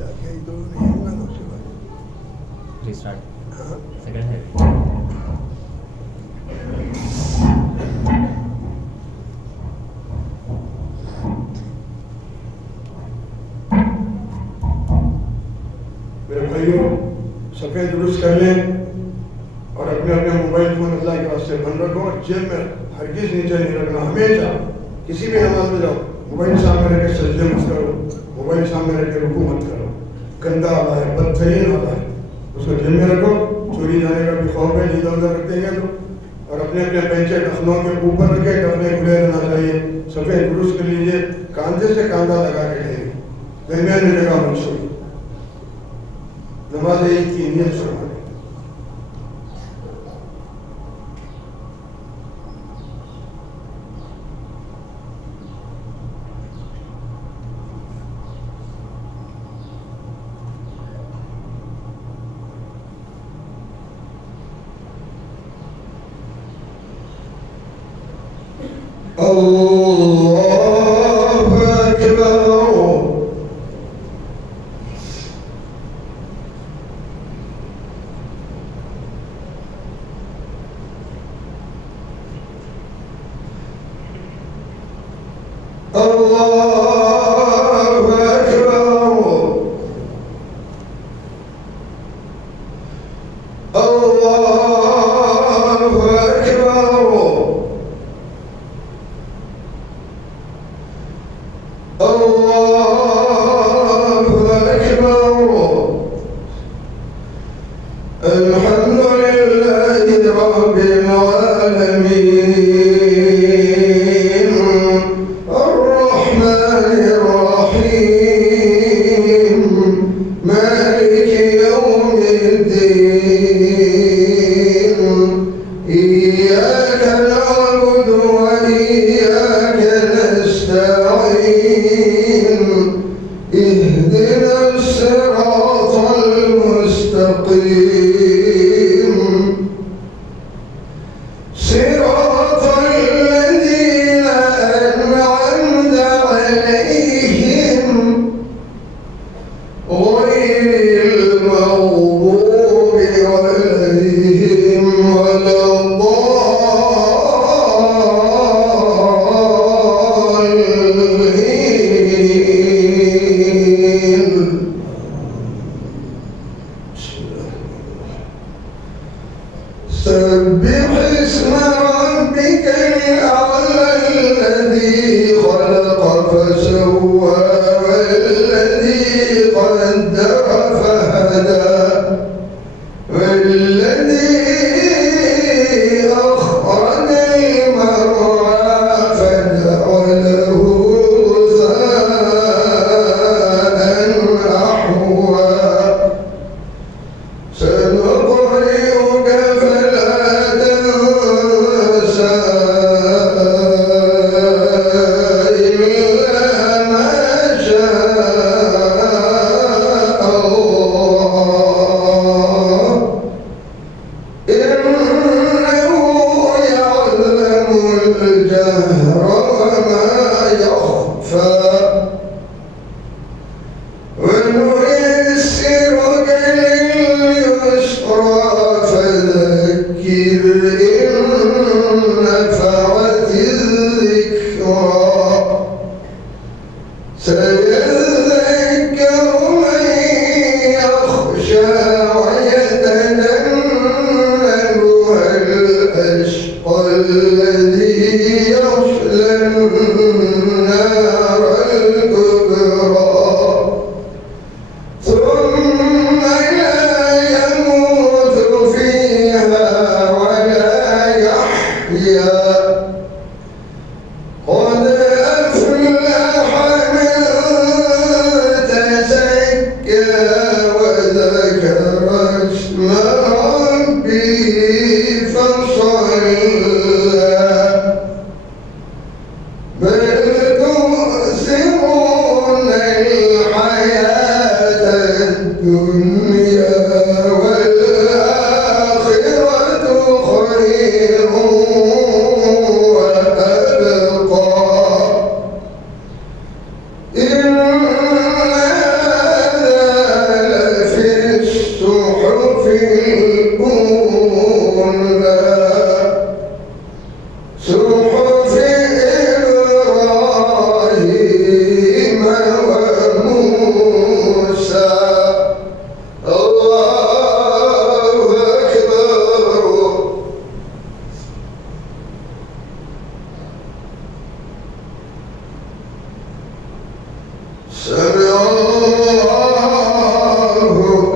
जाके इधर नहीं होगा ना उसके बाद रीस्टार्ट हाँ सेकंड है मेरे भाइयों सफ़े दुरुस्त कर लें और अपने अपने मोबाइल फ़ोन अल्लाह के वास्ते बंद रखो और जेब में हरगिज़ नीचे नहीं रखना। हमेशा किसी भी नमाज में जाओ मोबाइल सामने रख के सजदे मत करो, मोबाइल सामने रख के रुकू मत करो। गंदा आला है, बदतरीन आला है, उसको जेब में रखो। चोरी जाने का भी खौफ है, इधर उधर रख देंगे तो। और अपने अपने पेंचे टखनों के ऊपर रखे, टखने खुले रहना चाहिए। सफ़े दुरुस्त कर लीजिए, कांधे से कांधा लगा के रहेंगे, दरमियान में जगह मत छोड़िए। नमाज ईद की नियत फरमा लें। अल्लाहु अकबर।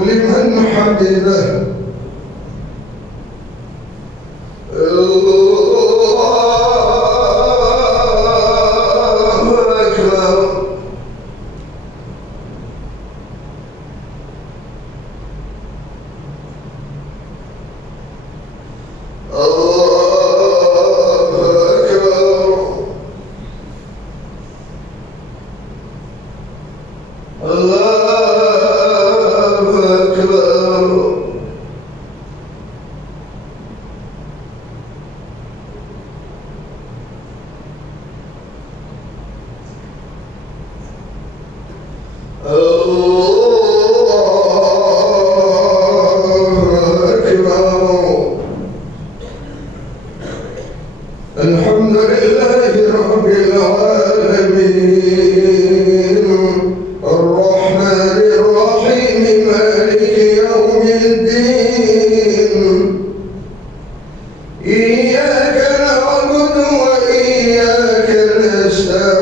لمن حمده الحمد لله رب العالمين الرحمن الرحيم مالك يوم الدين إياك نعبد وإياك نستعين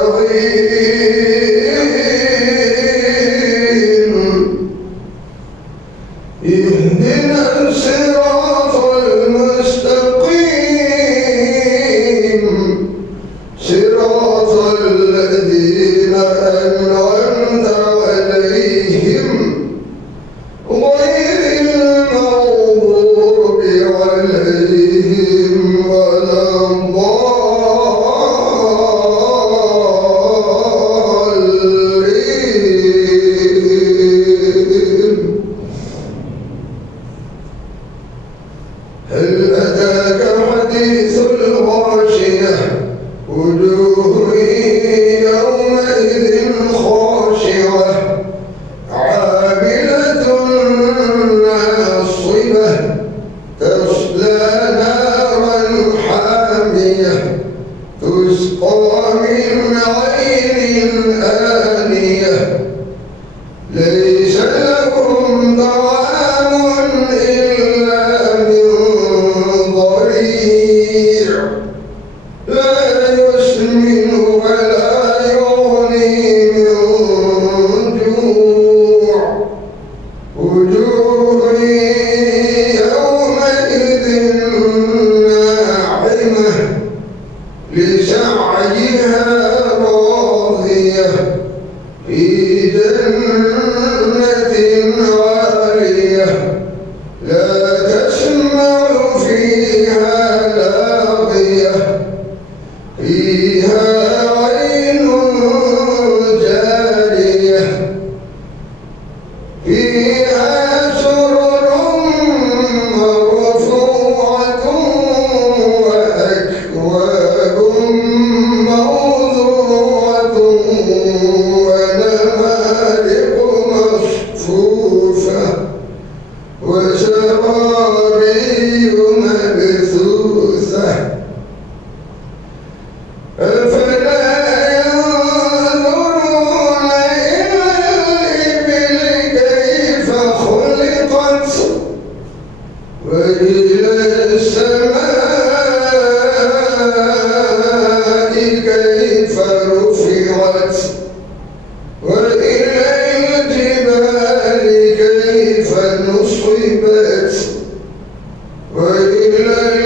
اهدنا الصراط المستقيم صراط الذين أنعمت عليهم غير المغضوب عليهم ولا الضالين. هل أتاك حديث الغاشية وجوه يومئذ خاشعة عاملة ناصبة تصلى نارا حامية تسقى من عين آنية ليس لهم طعام إلا من ضريع لا يسمن ولا يغني من جوع وجوه يومئذ ناعمة لسعيها راضية في جنة عالية لا تسمع فيها لاغية فيها عين جارية فيها سرر مرفوعة وأكواب موضوعة ونمارق مصفوفة وزرابي مبثوثة أفلا ينظرون إلى الإبل كيف خلقت وإلى السماء كيف رفعت وإلى الجبال كيف نصبت وإلى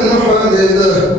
لمن حمده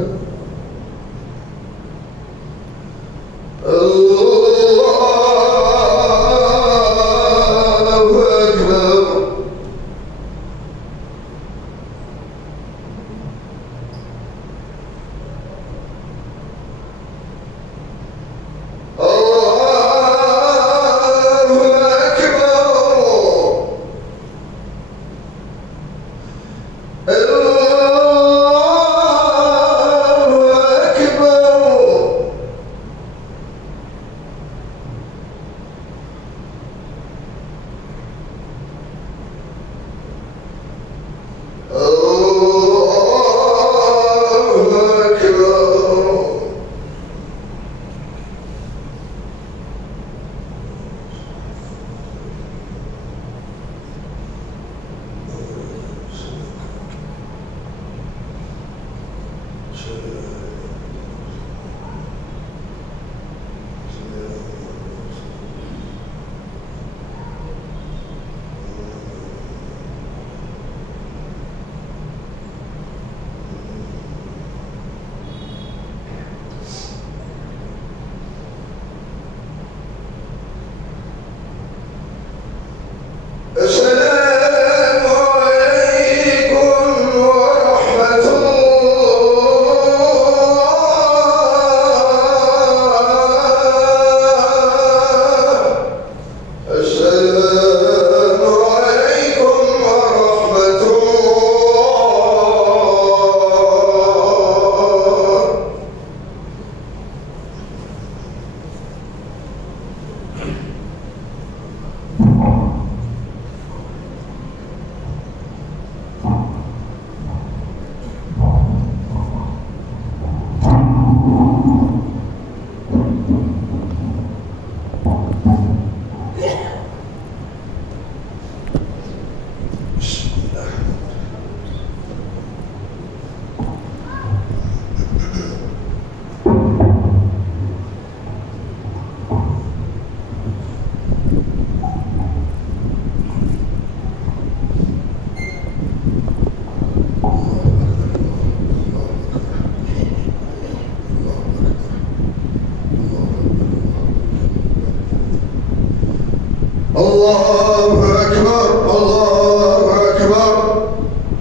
الله أكبر الله أكبر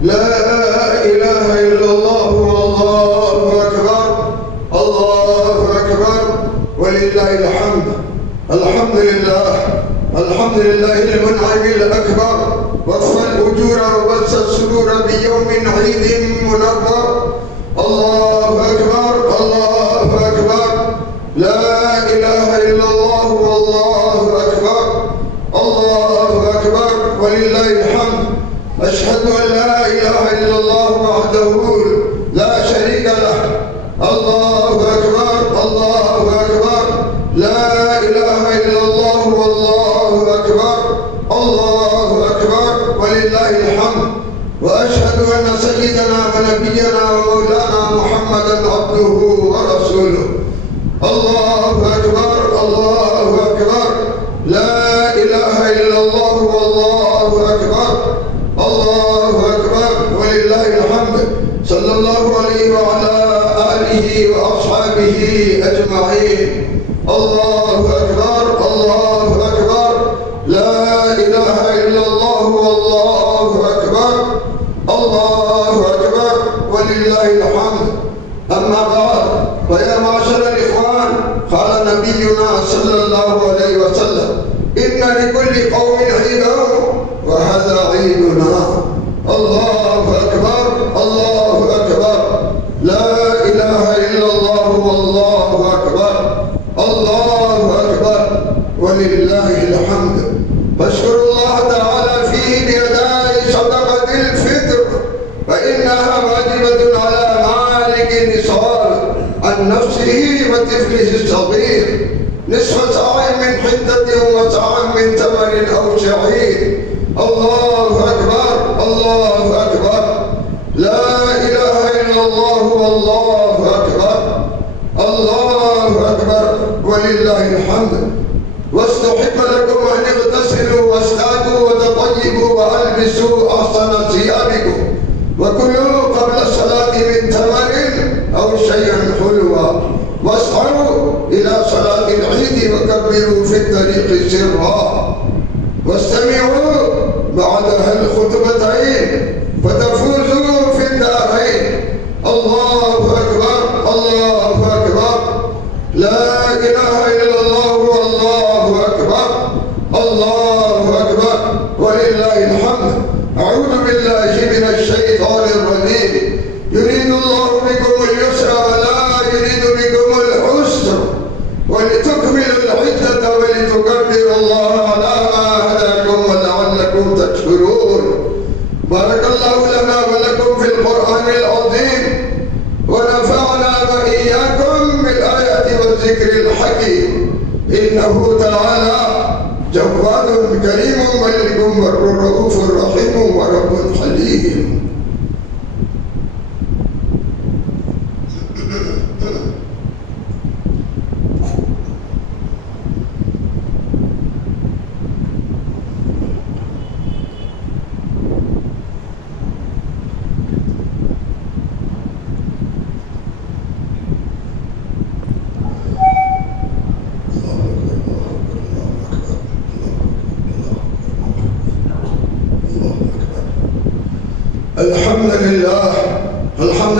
لا إله إلا الله والله أكبر الله أكبر ولله الحمد. الحمد لله المنعم الأكبر وفى الأجور وبث السرور بيوم عيد منور. الله أكبر الله أكبر لا إله إلا الله والله أكبر الله أكبر ولله الحمد. أشهد أن لا إله إلا الله وحده لا شريك له. الله أكبر الله أكبر لا إله إلا الله والله أكبر الله أكبر ولله الحمد. وأشهد أن سيدنا ونبينا ومولانا محمدا عبده ورسوله. الله أكبر الله أكبر لا إله إلا الله والله أكبر الله أكبر ولله الحمد. صلى الله عليه وعلى آله وأصحابه أجمعين. الله أكبر الله أكبر لا إله إلا الله والله أكبر الله أكبر ولله الحمد. أما بعد فيا معشر الإخوان، قال نبينا صلى الله عليه وسلم: إن لكل قوم عيدا وهذا عيدنا. الله أكبر الله أكبر لا إله إلا الله والله أكبر الله أكبر ولله الحمد. فاشكروا الله تعالى فيه بأداء صدقة الفطر، فإنها واجبة على مالك النصاب عن نفسه وطفله الصغير، نصف ساع من حنطة وساع من تمر أو شعير. الله أكبر الله أكبر لا إله إلا الله والله أكبر الله أكبر ولله الحمد. واستحب لكم أن اغتسلوا واستاكوا وتطيبوا وألبسوا أحسن ثيابكم وكلوا قبل الصلاة من الطريق سرا، واستمعوا بعدها الخطبتين فتفوزوا في الدارين. الله أكبر، الله أكبر، لا إله إلا الله، والله أكبر، الله أكبر، ولله الحمد. أعوذ بالله من الشيطان الرجيم. يريد الله بكم اليسر ولا يريد بكم العسر ولتكملوا العدة ولتكبروا الله على ما هداكم ولعلكم تشكرون. بارك الله لنا ولكم في القرآن العظيم، ونفعنا وإياكم بالآيات والذكر الحكيم. إنه تعالى جواد كريم ملك بر رؤوف رحيم ورب حليم. الحمد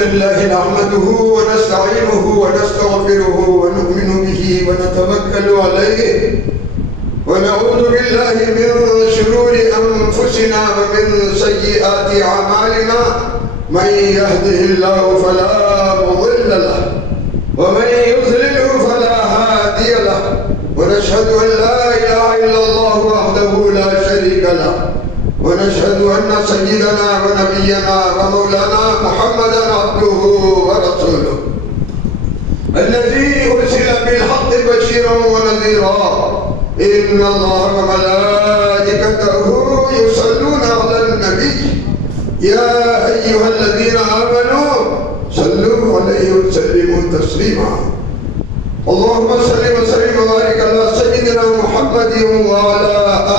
لله نحمده ونستعينه ونستغفره ونؤمن به ونتوكل عليه، ونعوذ بالله من شرور أنفسنا ومن سيئات أعمالنا. من يهده الله فلا مضل له ومن يضلله فلا هادي له، ونشهد أن لا إله إلا الله وحده لا شريك له، ونشهد أن سيدنا ونبينا ومولانا محمدا عبده ورسوله الذي أرسل بالحق بشيرا ونذيرا. إن الله وملائكته يصلون على النبي يا أيها الذين آمنوا صلوا عليه وسلموا تسليما. اللهم صل وسلم وبارك على سيدنا محمد وعلى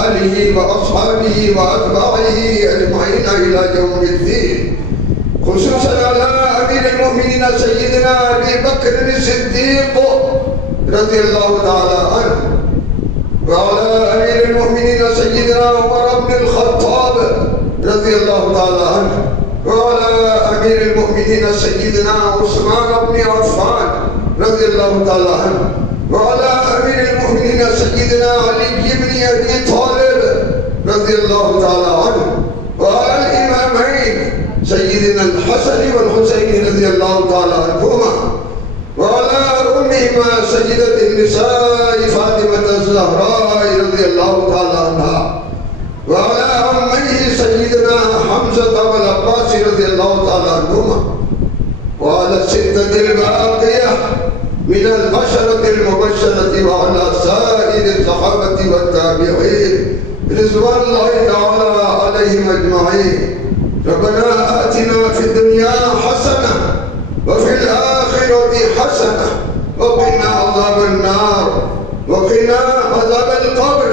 آله وأصحابه وأتباعه أجمعين إلى يوم الدين، خصوصا على أمير المؤمنين سيدنا أبي بكر الصديق رضي الله تعالى عنه، وعلى أمير المؤمنين سيدنا عمر بن الخطاب رضي الله تعالى عنه، وعلى أمير المؤمنين سيدنا عثمان بن عفان رضي الله تعالى عنه، وعلى أمير المؤمنين سيدنا علي بن أبي طالب رضي الله تعالى عنه، وعلى الإمامين سيدنا الحسن والحسين رضي الله تعالى عنهما، وعلى أمهما سيدة النساء فاطمة الزهراء رضي الله تعالى عنها، وعلى عميه سيدنا حمزة والعباس رضي الله تعالى عنهما، وعلى الستة الباقية من البشرة المبشرة، وعلى سائر الصحابة والتابعين رضوان الله تعالى عليهم أجمعين. ربنا آتنا في الدنيا حسنة وفي الآخرة حسنة وقنا عذاب النار وقنا عذاب القبر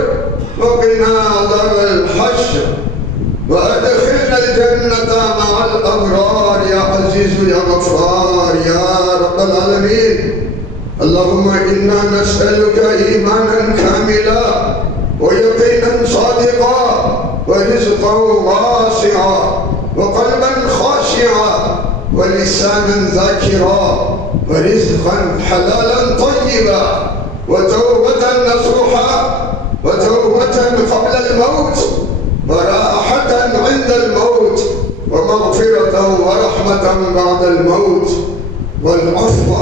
وقنا عذاب الحشر، وأدخلنا الجنة مع الأبرار يا عزيز يا غفار يا رب العالمين. اللهم إنا نسألك إيمانا كاملا ويقينا صادقا ورزقا واسعا وقلبا خاشعا ولسانا ذاكرا ورزقا حلالا طيبا وتوبة نصوحا وتوبة قبل الموت وراحة عند الموت ومغفرة ورحمة بعد الموت والعفو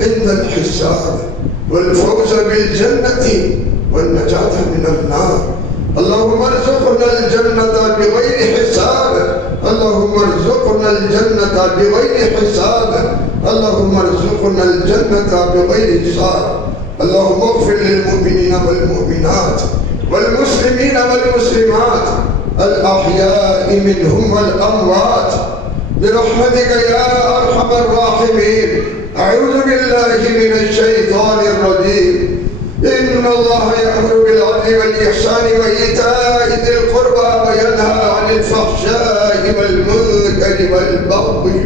عند الحساب والفوز بالجنة والنجاة من النار. اللهم ارزقنا الجنة بغير حساب، اللهم ارزقنا الجنة بغير حساب، اللهم ارزقنا الجنة بغير حساب. اللهم اغفر للمؤمنين والمؤمنات والمسلمين والمسلمات الأحياء منهم والأموات برحمتك يا أرحم الراحمين. أعوذ بالله من الشيطان الرجيم. إن الله يأمر بالعدل والإحسان وإيتاء ذي القربى وينهى عن الفحشاء والمنكر والبغي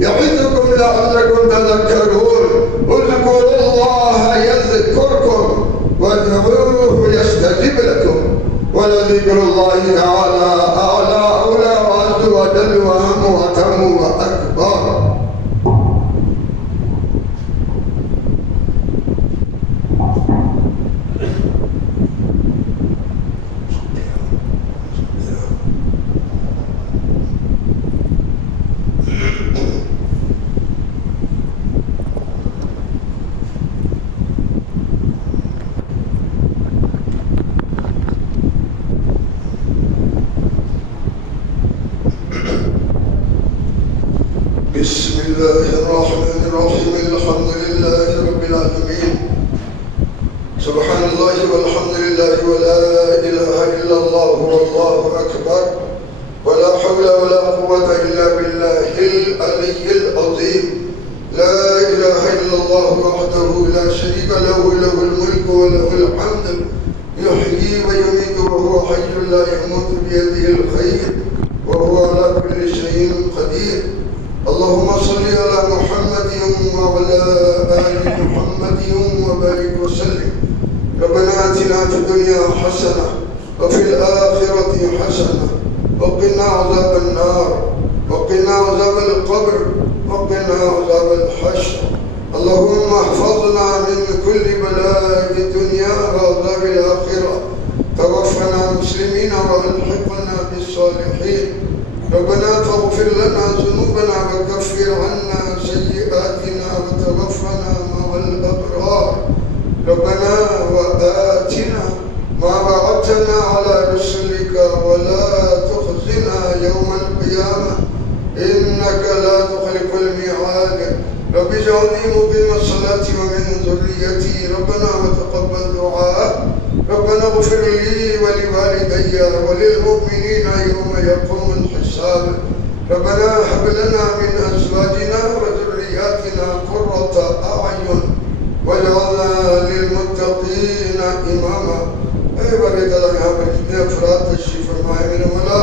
يعظكم لعلكم تذكرون. اذكروا الله يذكركم وادعوه لكم ولذكر الله تعالى أعلى أولى وأعز وأجل وأهم وأتم وأكبر. بسم الله الرحمن الرحيم الحمد لله رب العالمين سبحان الله والحمد لله ولا إله إلا الله والله أكبر ولا حول ولا قوة إلا بالله العلي العظيم لا إله إلا الله وحده لا شريك له له الملك وله الحمد يحيي ويميت وهو حي لا يموت بيده الخير وهو على كل شيء قدير. اللهم صل على محمد وعلى آل محمد وبارك وسلم. ربنا آتنا في الدنيا حسنة وفي الآخرة حسنة وقنا عذاب النار وقنا عذاب القبر وقنا عذاب الحشر. اللهم احفظنا من كل بلاء الدنيا وعذاب الآخرة. توفنا مسلمين والحقنا بالصالحين. ربنا فاغفر لنا ذنوبنا وكفر عنا سيئاتنا وتوفنا مع الأبرار. ربنا وآتنا ما وعدتنا على رسلك ولا تخزنا يوم القيامة إنك لا تخلف الميعاد. رب اجعلني مقيم الصلاة ومن ذريتي ربنا وتقبل دعاء. ربنا اغفر لي ولوالدي وللمؤمنين يوم يقوم الحساب. ربنا هب لنا من أزواجنا وذرياتنا قرة أعين واجعلنا للمتقين إماما. اے بڑے تعالیٰ یہاں پر جتنے افراد تشریف فرمائے میرے مولا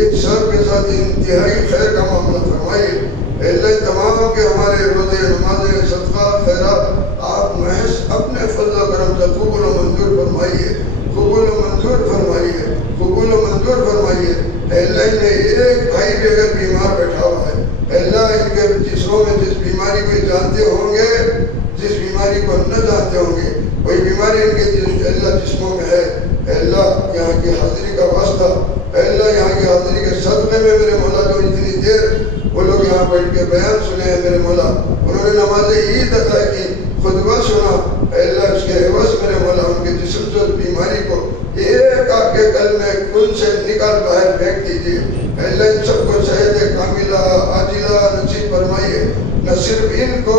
ان سب کے ساتھ انتہائی خیر کا معاملہ فرمائیے. اللہ تمام کے ہمارے روزے نمازیں صدقہ خیرات آپ محض اپنے فضل و کرم سے قبول و منظور فرمائیے قبول و منظور فرمائیے قبول و منظور فرمائیے. اللہ نے ایک بھائی بھی اگر بیمار بیٹھا ہوا ہے اللہ ان کے جسموں میں جس بیماری کو جانتے ہوں گے جس بیماری کو نہ جانتے ہوں گے کوئی بیماری ان کے اللہ جسموں میں ہے اللہ یہاں کی حاضری کا واسطہ اللہ یہاں کی حاضری کے صدقے میں میرے مولا جو اتنی دیر وہ لوگ یہاں بیٹھ کے بیان سنے ہیں میرے مولا انہوں نے نماز عید ادا کی خطبہ سنا اللہ اس کے عوض میرے مولا ان کے جسم سے بیماری کو ایک آپ کے قلب میں کن سے نکال باہر پھینک دیجیے. اللہ ان سب کو صحت کاملہ عاجلہ نصیب فرمائیے. نہ صرف ان کو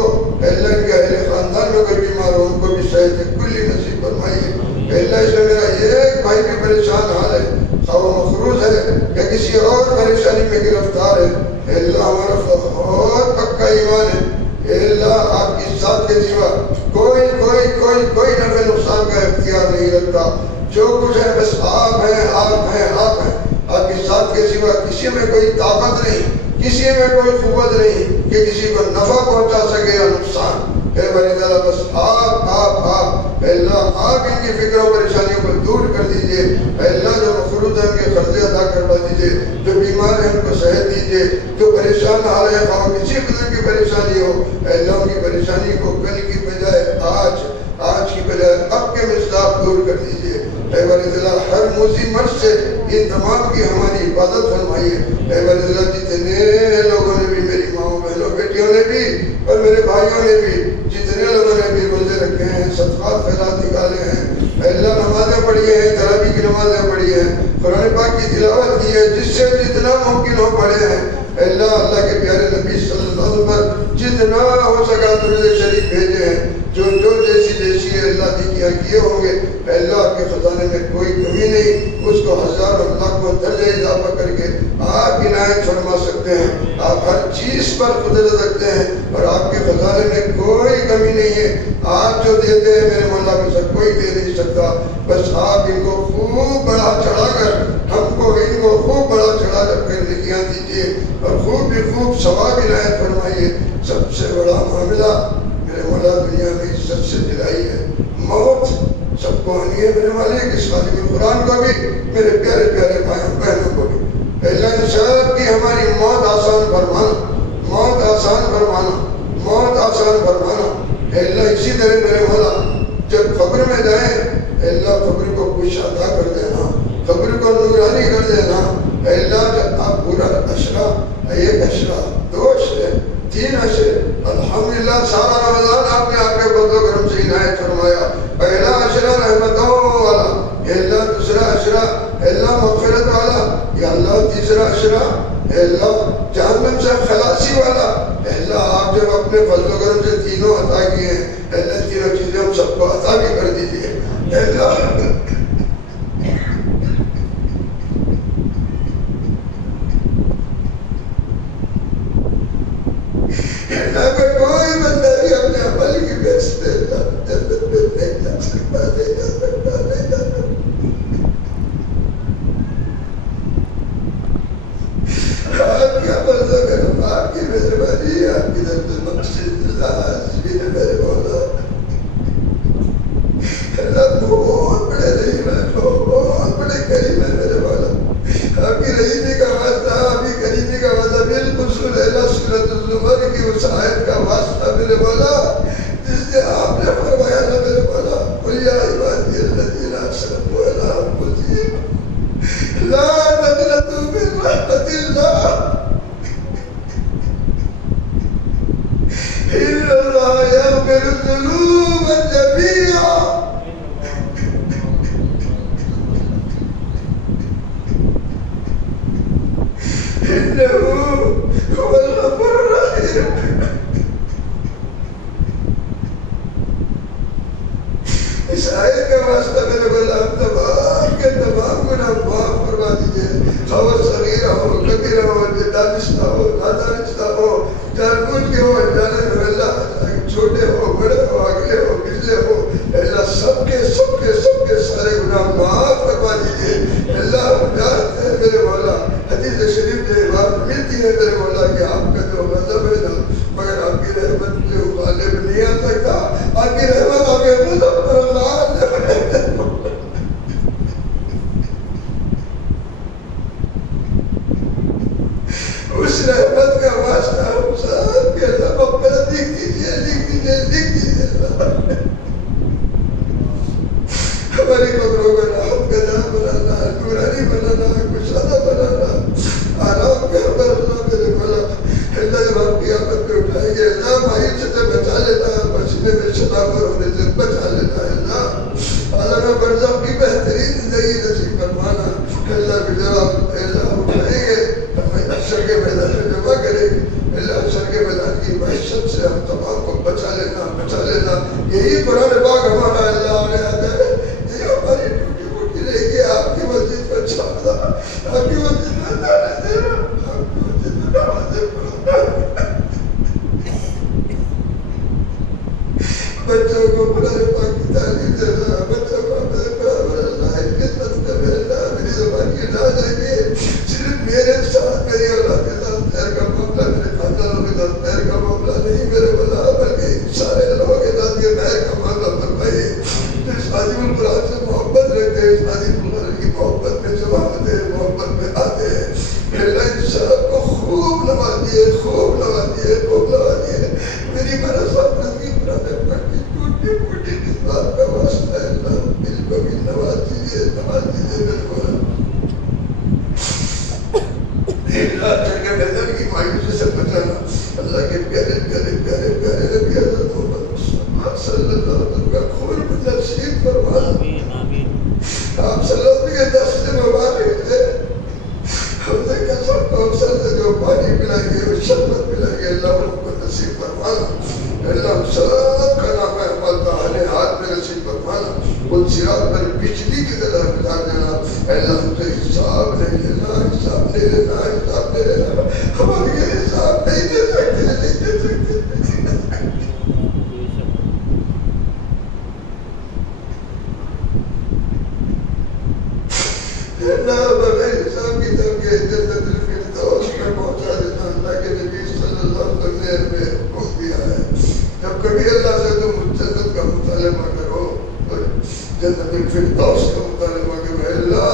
اللہ کے اہل خاندان میں کوئی بیمار ہو ان کو بھی صحت کلی نصیب فرمائیے. اللہ اس میں میرا ایک بھائی بھی پریشان حال ہے خواہ مخروض ہے یا کسی اور پریشانی میں گرفتار ہے اللہ ہمارا بہت پکا ایمان ہے اللہ آپ کی ذات کے سوا کوئی کوئی کوئی کوئی نفع نقصان کا اختیار نہیں رکھتا. جو کچھ ہے بس آپ ہیں آپ ہیں آپ ہیں. آپ کی ذات کے سوا کسی میں کوئی طاقت نہیں کسی میں کوئی قوت نہیں کہ کسی کو نفع پہنچا سکے یا نقصان. اے بڑی تعالیٰ بس آپ اللہ آپ ان کی فکر و پریشانیوں کو دور کر دیجئے. اللہ جو مخروض ہے ان کے قرضے ادا کروا دیجئے. جو بیمار ہیں ان کو صحت دیجئے. جو پریشان حال ہے خواہ کسی قسم کی پریشانی ہو اللہ ان کی پریشانی کو کل کی بجائے آج کی بجائے اب کے مصداق دور کر دیجئے. اے بڑی تعالیٰ ہر موذی مرض سے ان تمام کی ہماری حفاظت فرمائیے. اے بڑی تعالیٰ جتنے لوگوں نے بھی میری ماؤں بہنوں بیٹیوں نے بھی اور میرے بھائیوں نے بھی جتنے لوگوں نے بھی روزے رکھے ہیں صدقات خیرات نکالے ہیں اللہ نمازیں پڑھی ہیں تراویح کی نمازیں پڑھی ہیں قرآن پاک کی تلاوت کی ہے جس سے جتنا ممکن ہو پڑھے ہیں اللہ کے پیارے نبی صلی اللہ علیہ وسلم پر جتنا ہو سکا درود شریف بھیجے ہیں جو جیسی اللہ کی کیے ہوں گے اللہ آپ کے خزانے میں کوئی کمی نہیں. اس کو ہزاروں لاکھوں درجے اضافہ کر کے آپ عنایت فرما سکتے ہیں. آپ ہر چیز پر قدرت رکھتے ہیں اور آپ کے خزانے میں کوئی کمی نہیں ہے. آپ جو دیتے ہیں میرے مولا میں سے کوئی دے نہیں سکتا. بس آپ ان کو خوب بڑا چڑھا کر ان کو خوب بڑا چڑھا کر نکیاں دیجیے اور خوب ثواب عنایت فرمائیے. سب سے بڑا معاملہ میرے مولا دنیا میں عزت سے دلائی ہے. موت سب کو آنی ہے میرے مالک، اس خادم القرآن کو بھی، میرے پیارے پیارے بھائیوں بہنوں کو بھی۔ اللہ ان سب کی ہماری موت آسان فرمانا، موت آسان فرمانا، موت آسان فرمانا۔ اللہ اسی طرح میرے مولا جب قبر میں جائیں، اللہ قبر کو کشادہ کر دینا، قبر کو نورانی کر دینا۔ اللہ جب آپ پورا عشرہ، ایک عشرہ، دو عشرے، تین عشرے، الحمدللہ سارا رمضان آپ نے آپ کے فضل و کرم سے عنایت فرمایا۔ پہلا عشرہ رحمتوں والا، اللہ دوسرا عشرہ اللہ مغفرت والا، یا اللہ تیسرا عشرہ اللہ جہنم سے خلاصی والا۔ اللہ آپ جب اپنے فضل و کرم سے تینوں عطا کیے ہیں، اللہ تینوں چیزیں ہم سب کو عطا بھی کر دیجیے۔ اللہ کوئی بندہ بھی اپنے عمل کی بیس پہ جنت میں نہیں جا سکتا، نہیں جا سکتا، نہیں جا سکتا۔ آپ کی عمل و کرم، آپ کی مہربانی، آپ کی طرف سے مقصد اللہ نے میرے مولا اللہ بہت بڑے رحیم ہے، بہت بڑے کریم ہے میرے مولا۔ آپ کی رحیمی کا واسطہ، آپ کی کریمی کا واسطہ، بالخصوص اللہ سورۃ الزمر کی اس آیت کا واسطہ میرے مولا جس سے آپ نے فرمایا نا میرے مولا، قل یا عبادی الذین اسرفوا علی انفسہم لا تقنطوا من رحمۃ اللہ ان اللہ یغفر الذنوب جميعا انه هو الغفور الرحیم۔ اس آیت کا واسطہ میرے بلا تمام کے تمام گناہ معاف فرما دیجئے، خواہ صغیرہ ہو، کبیرہ ہو، دانستہ ہو، نادانستہ ہو، جان بوجھ کے ہو، انجانے ہو، اللہ چھوٹے ہو، بڑے ہو، اگلے ہو، پچھلے ہو، اللہ سب کے سارے گناہ معاف فرما دیجئے۔ اللہ ہم جانتے ہیں میرے مولا، حدیث شریف میں بات ملتی ہے میرے مولا کہ آپ کا جو غضب ہے نا مگر آپ کی رحمت جو غالب نہیں آ سکتا، آپ کی رحمت آپ کے غضب پر اللہ اس رحمت کا واسطہ ہم سب کے اللہ مغفرت لکھ دیجیے، لکھ دیجیے، لکھ دیجیے۔ ہماری قبروں کا راحت کا جہاں بنانا، نورانی بنانا، کشادہ بنانا، آرام کا بنانا میرے مولا۔ اللہ جب آپ کی آمد پہ اٹھائیں گے، اللہ مایوسی سے بچا لینا، پسینے میں شتابر ہونے سے بچا لینا۔ اللہ عالم برزخ کی بہترین زندگی نصیب فرمانا۔ اللہ بھی جب آپ اللہ اٹھائیں گے ہمیں حشر کے میدان میں جمع کریں گے، اللہ حشر کے میدان کی وحشت سے ہم تمام کو بچا لینا، بچا لینا۔ یہی قرآن پاک ہمارا اللہ آگے آتا ہے، یہ ہماری ٹوٹی پھوٹی رہے گی، آپ کی مسجد کو چھاپنا، آپ کی مسجد میں جانے دینا، آپ کی مسجد میں نمازیں پڑھنا، بچوں کو قرآن پاک کی تعلیم دینا، بچوں کو اپنے برابر اللہ کی خدمت کرے۔ اللہ میری زبان کی لاج رکھیے، صرف میرے ساتھ میری اولاد کے ساتھ خیر کا معاملہ، میرے خاندانوں کے ساتھ خیر کا معاملہ نہیں میرے مولا، بلکہ سارے لوگوں کے ساتھ یہ خیر کا معاملہ فرمائیے۔ جو اس خادم القرآن سے محبت رکھتے ہیں، اس خادم القرآن کی محبت میں جمع ہوتے ہیں، محبت میں آتے ہیں، اللہ ان سب کو خوب نوازیے، خوب نوازیے، خوب نوازیے۔ میری برسات کی برادر کی ٹوٹی پھوٹی کس بات کا واسطہ ہے، اللہ دل کو بھی نواز دیجیے، نواز دیجیے میرے مولا۔ اللہ چلے میدان کی مایوسی سے بچانا، اللہ کے پیارے پیارے پیارے پیارے نبی حضرت محمد مصطفیٰ صلی اللہ علیہ وسلم کا خون بھی نصیب فرمانا۔ آپ صلی اللہ علیہ وسلم کے دست مبارک سے ہم سے کسر کوثر سے جو پانی پلائیں گے، وہ شربت پلائیں گے، اللہ ان کو نصیب فرمانا۔ اللہ ہم سب کا نام عمل داہنے ہاتھ میں نصیب فرمانا، ان صراط پر بجلی کی طرح بجا دینا۔ اللہ ہم سے حساب نہیں لینا، حساب نہیں لینا، حساب نہیں لینا، ہمارے یہ حساب نہیں دے سکتے، نہیں دے سکتے۔ اللہ بغیر حساب کی طرف کے جنت الفردوس میں پہنچا دینا۔ اللہ کے نبی صلی اللہ علیہ وسلم نے ہمیں حکم دیا ہے، جب کبھی اللہ سے تم جنت کا مطالبہ کرو تو جنت الفردوس کا مطالبہ کہ اے اللہ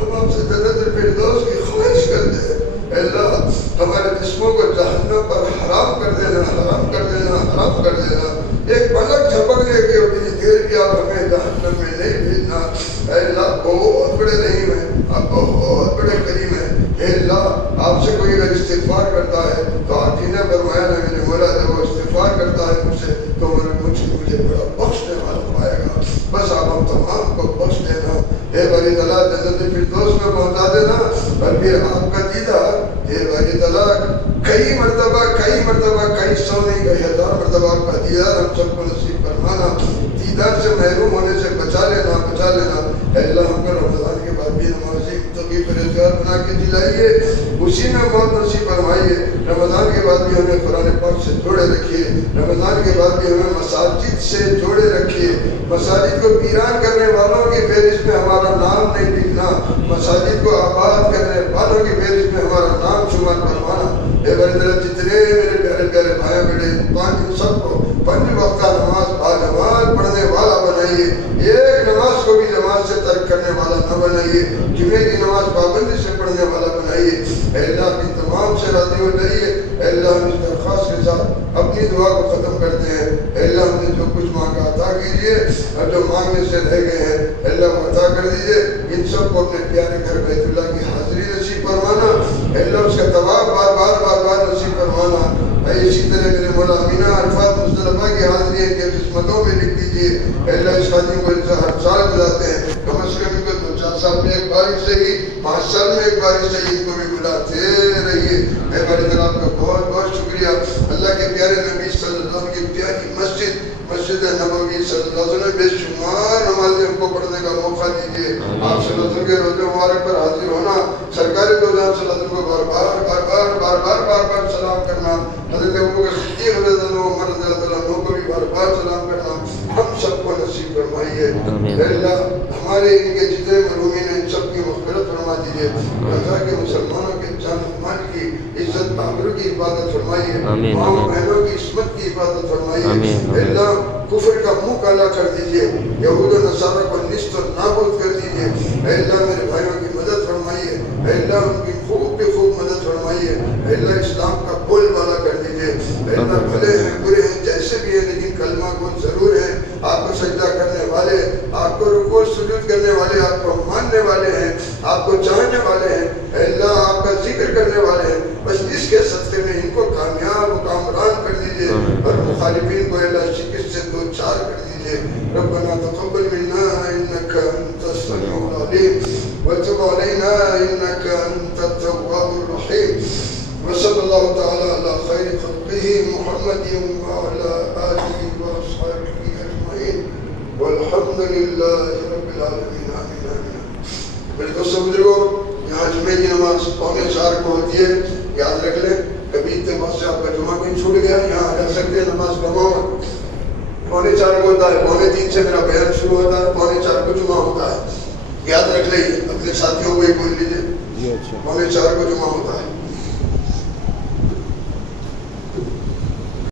ہم آپ سے جنت الفردوس کی خواہش کرتے ہیں. اے اللہ ہمارے جسموں کو جہنم پر حرام کر دینا، حرام کر دینا، حرام کر دینا. ایک پلک جھپکنے کی اتنی دیر کی آپ ہمیں جہنم میں نہیں بھیجنا. اے اللہ بہت بڑے رحیم ہیں، آپ بہت بڑے کریم ہیں. اے اللہ آپ سے کوئی اگر استغفار کرتا ہے تو آپ ہی نے فرمایا نا میرے مولا جب وہ استغفار کرتا ہے مجھ سے تو مجھے بڑا بخشنے والا پائے گا. بس آپ ہم تمام کو بخش دینا. اے باری تعالیٰ جنت الفردوس میں پہنچا دینا. اور پھر آپ کا دیدار اے باری تعالیٰ کئی مرتبہ کئی سو نہیں کئی ہزار مرتبہ آپ کا دیدار ہم سب کو نصیب فرمانا. دیدار سے محروم ہونے سے بچا لینا. اے اللہ ہم کو رمضان کے بعد بھی نمازی تقی پرہیزگار بنا کے دلائیے، اسی میں موت نصیب فرمائیے. رمضان کے بعد بھی ہمیں قرآن پاک سے جوڑے رکھیے. رمضان کے بعد بھی ہمیں مساجد سے جوڑے رکھیے. مساجد کو ویران کرنے والوں کی فہرست میں ہمارا نام نہیں لکھنا، مساجد کو آباد کرنے والوں کی فہرست میں ہمارا نام شمار کروانا. اے بڑے طرح جتنے میرے پیارے پیارے بھائی بیٹے پانچ سب کو 5 وقت کا نماز باجماعت پڑھنے والا بنائیے. ایک نماز کو بھی جماعت سے ترک کرنے والا نہ بنائیے. جمعے کی نماز پابندی سے پڑھنے والا بنائیے. اے اللہ کی تمام سے راضی ہو جائیے. اے اللہ ہم اس درخواست کے ساتھ اپنی دعا کو ختم کرتے ہیں. اے اللہ ہم نے جو کچھ مانگا عطا کیجیے، اور جو مانگنے سے رہ گئے ہیں اے اللہ وہ عطا کر دیجیے. ان سب کو اپنے پیارے گھر بیت اللہ کی حاضری نصیب فرمانا. اے اللہ اس کا طواف بار بار نصیب فرمانا. اسی طرح میرے مولا امینہ عرفات مصطفیٰ کی حاضری ان کے قسمتوں میں لکھ دیجیے. اے اللہ اس خادم کو ہر سال بلاتے ہیں، کم از کم ان کو 2-4 سال میں ایک بار سے ہی 5 سال میں ایک بار سے ہی ان کو بھی بلاتے رہیے. اے بڑے طرح آپ کا بہت بہت شکریہ. اللہ کے پیارے نبی صلی اللہ علیہ وسلم کی پیاری مسجد نبوی صلی اللہ علیہ وسلم بے شمار نمازیں ہم کو پڑھنے کا موقع دیجیے. آپ صلی اللہ علیہ وسلم کے روزے مبارک پر حاضر ہونا، سرکار دو جہاں صلی اللہ علیہ وسلم کو بار سلام کرنا، حضرت ابوبکر صدیق رضی اللہ عنہ، عمر رضی اللہ عنہ کو بھی بار سلام کرنا ہم سب کو نصیب فرمائیے. اے اللہ ہمارے ان کے جتنے مرحومین ہیں ان سب کی مغفرت فرما دیجیے. اللہ کے مسلمانوں کے جان مال کی عزت آبرو کی حفاظت فرمائیے. ماں بہنوں کی عصمت کی حفاظت فرمائیے. اے اللہ کفر کا منہ کالا کر دیجیے، یہود و نصارہ کو نیست و نابود کر دیجیے. اے اللہ میرے بھائیوں کی مدد فرمائیے. اے اللہ ان کی خوب مدد فرمائیے. اے اللہ اسلام کا بول بالا کر دیجیے. اے اللہ بھلے ہیں برے ہیں جیسے بھی ہیں لیکن کلمہ کو ضرور ہے. آپ کو سجدہ کرنے والے، آپ کو رکوع سجود کرنے والے، آپ کو ماننے والے ہیں، آپ کو چاہنے والے ہیں. اے اللہ آپ کا ذکر کرنے والے ہیں. بس اس کے صدقے میں ان کو کامیاب و کامران کر دیجیے، اور مخالفین کو اللہ شکست سے 2-4 کر دیجیے. ربنا تقبل منا انك انت السميع العليم وتب علينا انك انت التواب الرحيم. وصلى الله تعالى على خير خلقه محمد وعلى آله وأصحابه أجمعين والحمد لله رب العالمين. آمين. میرے دوستوں بزرگوں، یہاں جمعے کی نماز 3:45 کو ہوتی ہے، یاد رکھ لیں. کبھی اتفاق سے آپ کا جمعہ کہیں چھوٹ گیا، یہاں رہ سکتے ہیں نماز جمعہ 3:45 کو ہوتا ہے. 3:45 سے میرا بیان شروع ہوتا ہے، 3:45 کو جمعہ ہوتا ہے. یاد رکھ لیں، اپنے ساتھیوں کو ہی بول لیجیے 3:45 کو جمعہ ہوتا ہے.